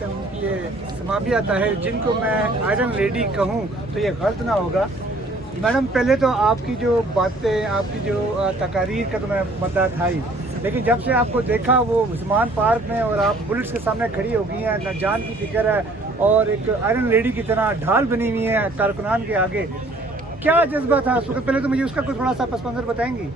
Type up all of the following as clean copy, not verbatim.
قسم کے سماویات ہے جن کو میں آئرن لیڈی کہوں تو یہ غلط نہ ہوگا. میڈم پہلے تو آپ کی جو باتیں آپ کی جو تقاریر کا تو میں مدعا تھا ہی, لیکن جب سے آپ کو دیکھا وہ عثمان پارک میں اور آپ بلٹس کے سامنے کھڑی ہو گئی ہیں, نہ جان کی فکر ہے اور ایک آئرن لیڈی کی طرح ڈھال بنی ہوئی ہیں کارکنان کے آگے, کیا جذبہ تھا اس وقت؟ پہلے تو مجھے اس کا کوئی تھوڑا سا پس منظر بتائیں گی.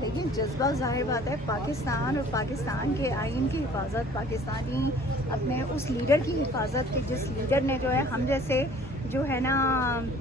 لیکن جذبہ ظاہر بات ہے, پاکستان اور پاکستان کے آئین کی حفاظت, پاکستانی اپنے اس لیڈر کی حفاظت کہ جس لیڈر نے جو ہے ہم جیسے جو ہے نا,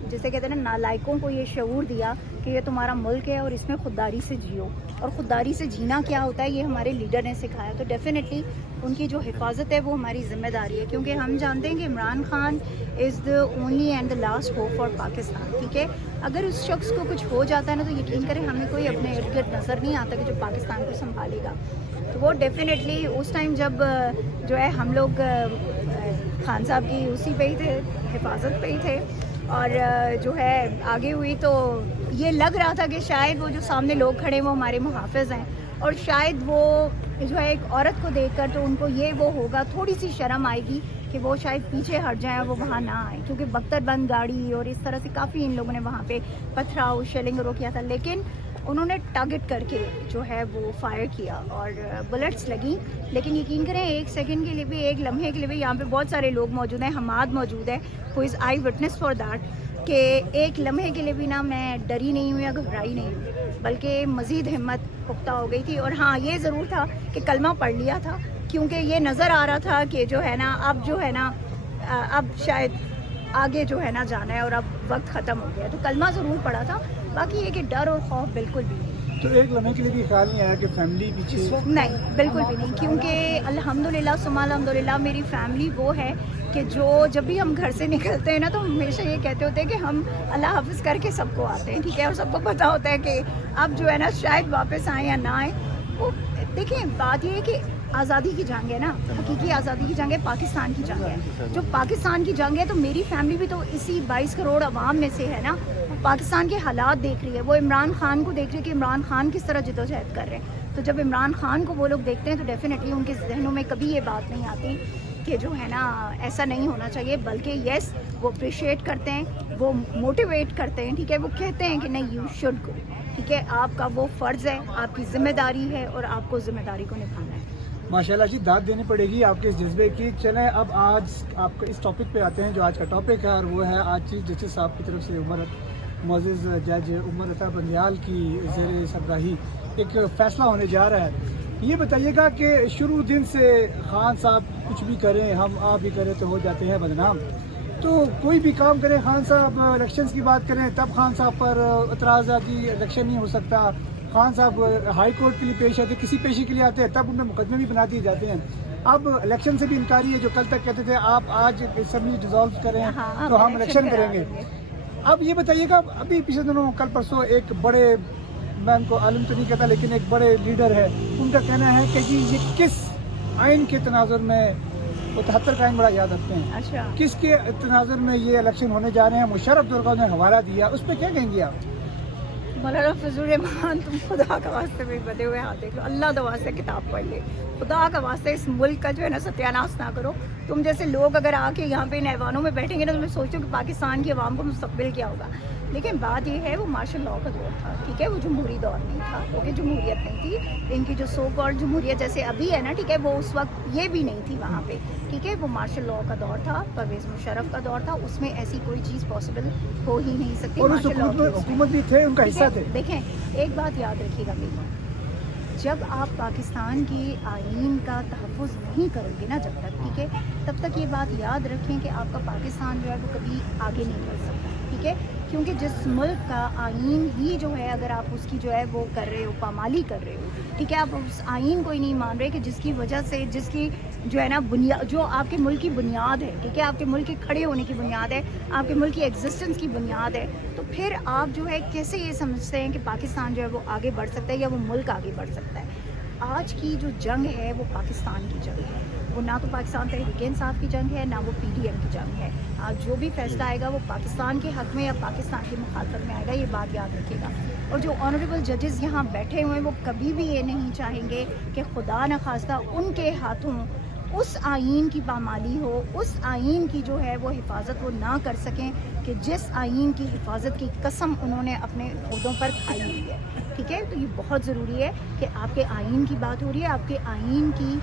جیسے کہتے ہیں نا, نالائقوں کو یہ شعور دیا کہ یہ تمہارا ملک ہے اور اس میں خودداری سے جیو, اور خودداری سے جینا کیا ہوتا ہے یہ ہمارے لیڈر نے سکھایا. تو ڈیفینیٹلی ان کی جو حفاظت ہے وہ ہماری ذمہ داری ہے, کیونکہ ہم جانتے ہیں کہ Imran Khan is the only and the last hope for Pakistan. ٹھیک ہے, اگر اس شخص کو کچھ ہو جاتا ہے نا تو یقین کریں ہمیں کوئی اپنے ارد گرد نظر نہیں آتا کہ جو پاکستان کو سنبھالے گا. تو وہ ڈیفینیٹلی اس ٹائم جب جو ہے ہم لوگ خان صاحب کی اسی پہ ہی تھے, حفاظت پہ ہی تھے, اور جو ہے آگے ہوئی تو یہ لگ رہا تھا کہ شاید وہ جو سامنے لوگ کھڑے ہیں وہ ہمارے محافظ ہیں, اور شاید وہ جو ہے ایک عورت کو دیکھ کر تو ان کو یہ وہ ہوگا, تھوڑی سی شرم آئے گی کہ وہ شاید پیچھے ہٹ جائیں اور وہ وہاں نہ آئیں, کیونکہ بختر بند گاڑی اور اس طرح سے کافی ان لوگوں نے وہاں پہ پتھراؤ شیلنگ رو کیا تھا, لیکن انہوں نے ٹارگٹ کر کے جو ہے وہ فائر کیا اور بلٹس لگیں. لیکن یقین کریں ایک سیکنڈ کے لیے بھی, ایک لمحے کے لیے بھی, یہاں پہ بہت سارے لوگ موجود ہیں, حماد موجود ہے ہو از آئی وٹنس فار دیٹ, کہ ایک لمحے کے لیے بھی نا میں ڈری نہیں ہوں یا گھبرائی نہیں ہوں, بلکہ مزید ہمت پختہ ہو گئی تھی. اور ہاں یہ ضرور تھا کہ کلمہ پڑھ لیا تھا, کیونکہ یہ نظر آ رہا تھا کہ جو ہے نا اب جو ہے نا اب شاید آگے جو ہے نا جانا ہے اور اب وقت ختم ہو گیا, تو کلمہ ضرور پڑا تھا. باقی یہ کہ ڈر اور خوف بالکل بھی نہیں. تو ایک لمحے کے لیے بھی خیال نہیں آیا کہ فیملی پیچھے؟ نہیں, بالکل بھی نہیں, کیونکہ الحمدللہ ثم الحمدللہ میری فیملی وہ ہے کہ جو جب بھی ہم گھر سے نکلتے ہیں نا تو ہمیشہ یہ کہتے ہوتے ہیں کہ ہم اللہ حافظ کر کے سب کو آتے ہیں. ٹھیک ہے, اور سب کو پتہ ہوتا ہے کہ اب جو ہے نا شاید واپس آئیں یا نہ آئیں. وہ دیکھیں بات یہ ہے کہ آزادی کی جنگ ہے نا, حقیقی آزادی کی جنگ ہے, پاکستان کی جنگ ہے. جو پاکستان کی جنگ ہے تو میری فیملی بھی تو اسی 22 کروڑ عوام میں سے ہے نا, پاکستان کے حالات دیکھ رہی ہے, وہ عمران خان کو دیکھ رہی ہے کہ عمران خان کس طرح جدوجہد کر رہے ہیں. تو جب عمران خان کو وہ لوگ دیکھتے ہیں تو ڈیفینیٹلی ان کے ذہنوں میں کبھی یہ بات نہیں آتی کہ جو ہے نا ایسا نہیں ہونا چاہیے, بلکہ یس وہ اپریشیٹ کرتے ہیں, وہ موٹیویٹ کرتے ہیں. ٹھیک ہے, وہ کہتے ہیں کہ نہیں یو شوڈ گو. ٹھیک ہے, آپ کا وہ فرض ہے, آپ کی ذمہ داری ہے اور آپ کو ذمہ داری کو نبھانا ہے. ماشاءاللہ جی, داد دینی پڑے گی آپ کے اس جذبے کی. چلیں اب آج آپ کو اس ٹاپک پہ آتے ہیں جو آج کا ٹاپک ہے, اور وہ ہے آج چیف جسٹس صاحب کی طرف سے معزز جج عمر عطا بندیال کی زیر سربراہی ایک فیصلہ ہونے جا رہا ہے. یہ بتائیے گا کہ شروع دن سے خان صاحب کچھ بھی کریں, ہم آپ بھی کریں تو ہو جاتے ہیں بدنام. تو کوئی بھی کام کریں, خان صاحب الیکشنز کی بات کریں تب خان صاحب پر اعتراض ہے کہ الیکشن نہیں ہو سکتا. خان صاحب ہائی کورٹ کے لیے پیش آتے, کسی پیشی کے لیے آتے ہیں, تب ان میں مقدمے بھی بنا دیے جاتے ہیں. اب الیکشن سے بھی انکاری ہے, جو کل تک کہتے تھے آپ آج اسمبلی ڈیزالو کریں تو ہم الیکشن کریں گے. اب یہ بتائیے گا, ابھی پچھلے دنوں کل پرسوں ایک بڑے, میں ان کو عالم تو نہیں کہتا لیکن ایک بڑے لیڈر ہے, ان کا کہنا ہے کہ جی یہ کس آئین کے تناظر میں, وہ 73 کا آئین بڑا یاد رکھتے ہیں, اچھا کس کے تناظر میں یہ الیکشن ہونے جا رہے ہیں. مشرف دور کا انہیں حوالہ دیا, اس پہ کیا کہیں گے آپ؟ مولانا فضل الرحمان, تم خدا کا واسطے بھی بدے ہوئے ہاتھ دیکھ لو, اللہ کا واسطے کتاب پڑھ لے, خدا کا واسطے اس ملک کا جو ہے نا ستیاناش نہ کرو. تم جیسے لوگ اگر آ کے یہاں پہ ان ایوانوں میں بیٹھیں گے نا تو میں سوچتی ہوں کہ پاکستان کی عوام کو مستقبل کیا ہوگا. لیکن بات یہ ہے وہ مارشل لاء کا دور تھا. ٹھیک ہے, وہ جمہوری دور نہیں تھا, کیونکہ جمہوریت نہیں تھی. ان کی جو سو کالڈ جمہوریت جیسے ابھی ہے نا, ٹھیک ہے, وہ اس وقت یہ بھی نہیں تھی وہاں پہ. ٹھیک ہے, وہ مارشل لاء کا دور تھا, پرویز مشرف کا دور تھا, اس میں ایسی کوئی چیز پاسبل ہو ہی نہیں سکتی. اور اس حکومت بھی تھے, ان کا حصہ تھے. دیکھیں ایک بات یاد رکھیے گا میری, جب آپ پاکستان کی آئین کا تحفظ نہیں کرو گے نا جب تک, ٹھیک ہے, تب تک یہ بات یاد رکھیں کہ آپ کا پاکستان جو ہے وہ کبھی آگے نہیں بڑھ سکتا. ٹھیک ہے, کیونکہ جس ملک کا آئین ہی جو ہے اگر آپ اس کی جو ہے وہ کر رہے ہو, پامالی کر رہے ہو, ٹھیک ہے, آپ اس آئین کو ہی نہیں مان رہے کہ جس کی وجہ سے, جس کی جو ہے نا بنیاد, جو آپ کے ملک کی بنیاد ہے, ٹھیک ہے, آپ کے ملک کے کھڑے ہونے کی بنیاد ہے, آپ کے ملک کی ایگزسٹنس کی بنیاد ہے, تو پھر آپ جو ہے کیسے یہ سمجھتے ہیں کہ پاکستان جو ہے وہ آگے بڑھ سکتا ہے یا وہ ملک آگے بڑھ سکتا ہے. آج کی جو جنگ ہے وہ پاکستان کی جنگ ہے, وہ نہ تو پاکستان تحریک انصاف کی جنگ ہے, نہ وہ پی ڈی ایم کی جنگ ہے. آج جو بھی فیصلہ آئے گا وہ پاکستان کے حق میں یا پاکستان کی مخالفت میں آئے گا, یہ بات یاد رکھیے گا. اور جو آنریبل ججز یہاں بیٹھے ہوئے ہیں وہ کبھی بھی یہ نہیں چاہیں گے کہ خدا نخواستہ ان کے ہاتھوں اس آئین کی پامالی ہو، اس آئین کی جو ہے وہ حفاظت وہ نہ کر سکیں کہ جس آئین کی حفاظت کی قسم انہوں نے اپنے عہدوں پر کھائی ہوئی ہے. ٹھیک ہے، تو یہ بہت ضروری ہے کہ آپ کے آئین کی بات ہو رہی ہے، آپ کے آئین کی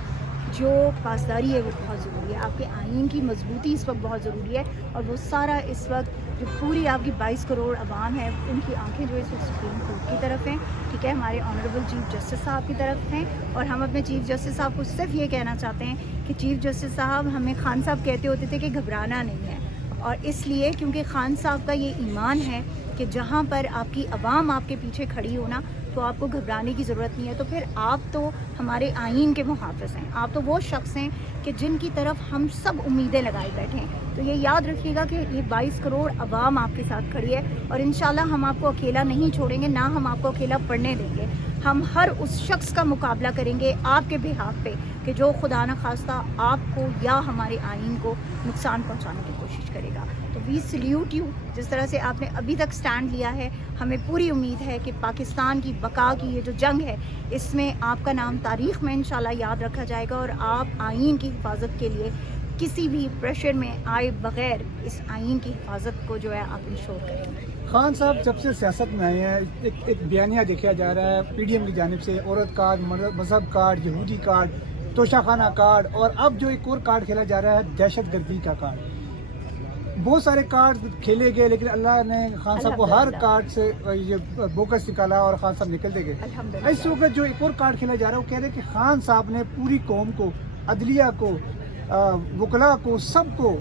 جو پاسداری ہے وہ بہت ضروری ہے، آپ کے آئین کی مضبوطی اس وقت بہت ضروری ہے. اور وہ سارا اس وقت جو پوری آپ کی 22 کروڑ عوام ہے ان کی آنکھیں جو اس وقت سپریم کورٹ کی طرف ہیں. ٹھیک ہے، ہمارے آنریبل چیف جسٹس صاحب کی طرف ہیں. اور ہم اپنے چیف جسٹس صاحب کو صرف یہ کہنا چاہتے ہیں کہ چیف جسٹس صاحب، ہمیں خان صاحب کہتے ہوتے تھے کہ گھبرانا نہیں ہے، اور اس لیے کیونکہ خان صاحب کا یہ ایمان ہے کہ جہاں پر آپ کی عوام آپ کے پیچھے کھڑی ہونا تو آپ کو گھبرانے کی ضرورت نہیں ہے. تو پھر آپ تو ہمارے آئین کے محافظ ہیں، آپ تو وہ شخص ہیں کہ جن کی طرف ہم سب امیدیں لگائے بیٹھے ہیں. تو یہ یاد رکھیے گا کہ یہ 22 کروڑ عوام آپ کے ساتھ کھڑی ہے، اور انشاءاللہ ہم آپ کو اکیلا نہیں چھوڑیں گے، نہ ہم آپ کو اکیلا پڑھنے دیں گے. ہم ہر اس شخص کا مقابلہ کریں گے آپ کے بہاف پہ کہ جو خدا نخواستہ آپ کو یا ہمارے آئین کو نقصان پہنچانے کی کوشش کرے گا. تو وی سلیوٹ یو، جس طرح سے آپ نے ابھی تک سٹینڈ لیا ہے. ہمیں پوری امید ہے کہ پاکستان کی بقا کی یہ جو جنگ ہے اس میں آپ کا نام تاریخ میں انشاءاللہ یاد رکھا جائے گا، اور آپ آئین کی حفاظت کے لیے کسی بھی پریشر میں آئے بغیر اس آئین کی حفاظت کو جو ہے آپ انشور کریں گے. خان صاحب جب سے سیاست میں آئے ہیں ایک بیانیہ دیکھا جا رہا ہے پی ڈی ایم کی جانب سے، عورت کارڈ، مذہب کارڈ، یہودی کارڈ، توشہ خانہ کارڈ، اور اب جو ایک اور کارڈ کھیلا جا رہا ہے دہشت گردی کا کارڈ. بہت سارے کارڈ کھیلے گئے لیکن اللہ نے خان صاحب کو ہر کارڈ سے یہ بوکس نکالا اور خان صاحب نکلتے گئے. اس وقت جو ایک اور کارڈ کھیلا جا رہا ہے وہ کہہ رہے ہیں کہ خان صاحب نے پوری قوم کو، عدلیہ کو، وکلاء کو، سب کو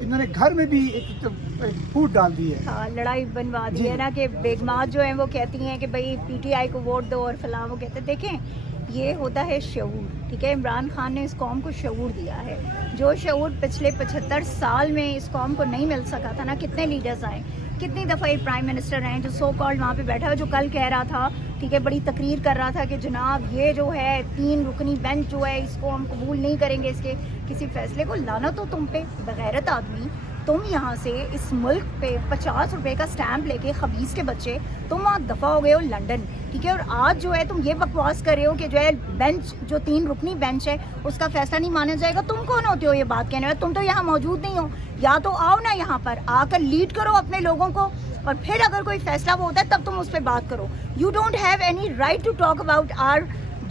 انہوں نے گھر میں بھی ایک پھوٹ ڈال دی ہے. ہاں، لڑائی بنوا دی ہے نا کہ بیگمات جو ہیں وہ کہتی ہیں کہ بھائی پی ٹی آئی کو ووٹ دو، اور فلاں وہ کہتے ہیں. دیکھیں، یہ ہوتا ہے شعور. ٹھیک ہے، عمران خان نے اس قوم کو شعور دیا ہے، جو شعور پچھلے 75 سال میں اس قوم کو نہیں مل سکا تھا نا. کتنے لیڈرز آئے، کتنی دفعہ یہ پرائم منسٹر ہیں جو سو کالڈ وہاں پہ بیٹھا ہے، جو کل کہہ رہا تھا، ٹھیک ہے، بڑی تقریر کر رہا تھا کہ جناب یہ جو ہے 3 رکنی بینچ جو ہے اس کو ہم قبول نہیں کریں گے، اس کے کسی فیصلے کو. لعنت ہو تم پہ بغیرت آدمی. تم یہاں سے اس ملک پہ 50 روپے کا سٹیمپ لے کے خبیث کے بچے تم وہاں دفع ہو گئے ہو لنڈن. ٹھیک ہے، اور آج جو ہے تم یہ بکواس کر رہے ہو کہ جو ہے بینچ جو 3 رکنی بینچ ہے اس کا فیصلہ نہیں مانا جائے گا. تم کون ہوتے ہو یہ بات کہنے والے؟ تم تو یہاں موجود نہیں ہو. یا تو آؤ نا یہاں پر آ کر لیڈ کرو اپنے لوگوں کو، اور پھر اگر کوئی فیصلہ وہ ہوتا ہے تب تم اس پہ بات کرو. You don't have any right to talk about our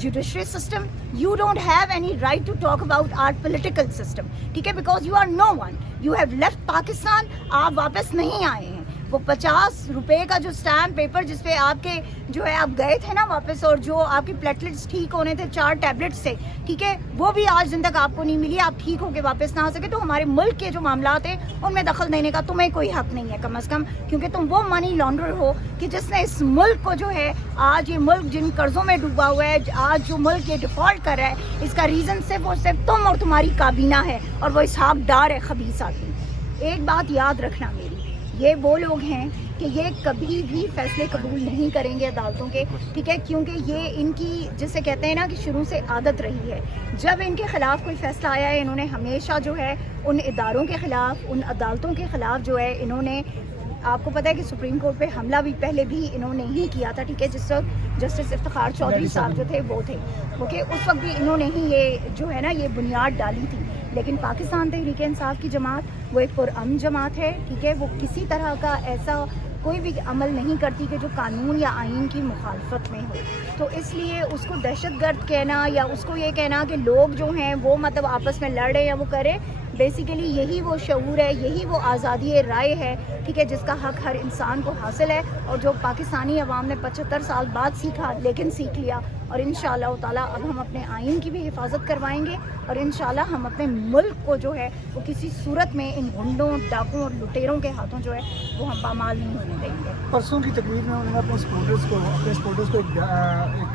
judiciary system. You don't have any right to talk about our political system. ٹھیک ہے، because you are no one. You have left Pakistan. آپ واپس نہیں آئے ہیں. وہ 50 روپے کا جو اسٹیمپ پیپر جس پہ آپ کے جو ہے آپ گئے تھے نا واپس، اور جو آپ کی پلیٹلیٹس ٹھیک ہونے تھے 4 ٹیبلٹ سے، ٹھیک ہے، وہ بھی آج دن تک آپ کو نہیں ملی. آپ ٹھیک ہو کے واپس نہ آ سکے. تو ہمارے ملک کے جو معاملات ہیں ان میں دخل دینے کا تمہیں کوئی حق نہیں ہے کم از کم، کیونکہ تم وہ منی لانڈر ہو کہ جس نے اس ملک کو جو ہے آج یہ ملک جن قرضوں میں ڈوبا ہوا ہے، آج جو ملک یہ ڈیفالٹ کر رہا ہے، اس کا ریزن صرف اور صرف تم اور تمہاری کابینہ ہے، اور وہ اسحاق ڈار ہے، خبیث آدمی. ایک بات یاد رکھنا میری، یہ وہ لوگ ہیں کہ یہ کبھی بھی فیصلے قبول نہیں کریں گے عدالتوں کے. ٹھیک ہے، کیونکہ یہ ان کی جسے کہتے ہیں نا کہ شروع سے عادت رہی ہے. جب ان کے خلاف کوئی فیصلہ آیا ہے انہوں نے ہمیشہ جو ہے ان اداروں کے خلاف، ان عدالتوں کے خلاف جو ہے انہوں نے، آپ کو پتہ ہے کہ سپریم کورٹ پہ حملہ بھی پہلے بھی انہوں نے ہی کیا تھا. ٹھیک ہے، جس وقت جسٹس افتخار چودھری صاحب جو تھے وہ تھے، اوکے، اس وقت بھی انہوں نے ہی یہ جو ہے نا یہ بنیاد ڈالی تھی. لیکن پاکستان تحریک انصاف کی جماعت وہ ایک پرامن جماعت ہے. ٹھیک ہے، وہ کسی طرح کا ایسا کوئی بھی عمل نہیں کرتی کہ جو قانون یا آئین کی مخالفت میں ہو. تو اس لیے اس کو دہشت گرد کہنا یا اس کو یہ کہنا کہ لوگ جو ہیں وہ مطلب آپس میں لڑ رہے یا وہ کرے، بیسیکلی یہی وہ شعور ہے، یہی وہ آزادی رائے ہے، ٹھیک ہے، جس کا حق ہر انسان کو حاصل ہے، اور جو پاکستانی عوام نے 75 سال بعد سیکھا لیکن سیکھ لیا. اور انشاءاللہ تعالیٰ اب ہم اپنے آئین کی بھی حفاظت کروائیں گے، اور انشاءاللہ ہم اپنے ملک کو جو ہے وہ کسی صورت میں ان گنڈوں، ڈاکوں اور لٹیروں کے ہاتھوں جو ہے وہ ہم پامال نہیں ہونے دیں گے. پرسوں کی تقریر میں انہوں نے اپنے سپورٹرز کو ایک